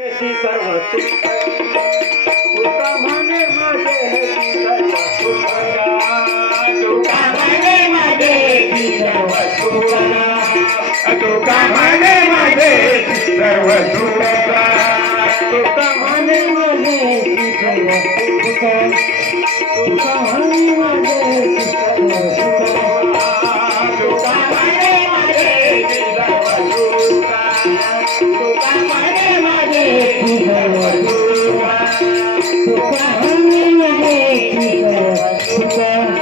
सर्व सुख तुका म्हणे माझे हेची सर्व सुख तुका म्हणे माझे हेची सर्व सुख तुका म्हणे माझे हेची सर्व सुख तुका म्हणे माझे हेची सर्व सुख तुका म्हणे माझे हेची सर्व सुख तुका म्हणे माझे हेची सर्व सुख तुका म्हणे माझे हेची सर्व सुख तुका म्हणे माझे हेची सर्व सुख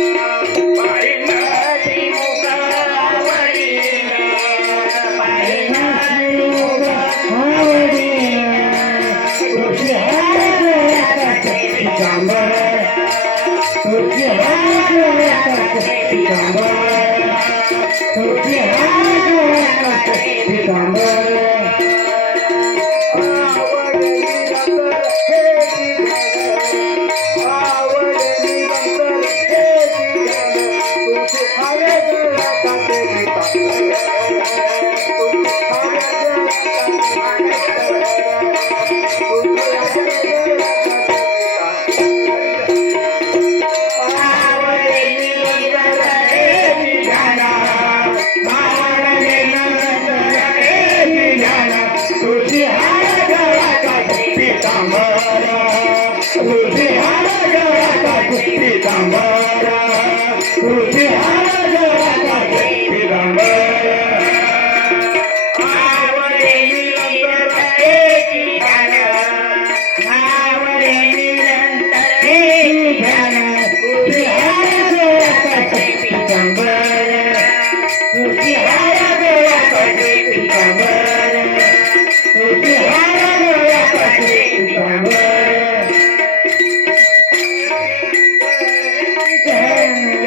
पाहिन श्रीमुख आवडिले पाहिन श्रीमुख आवडिले तुझी फार दया करते तुझी फार दया करते तुझी फार दया करते Yeah.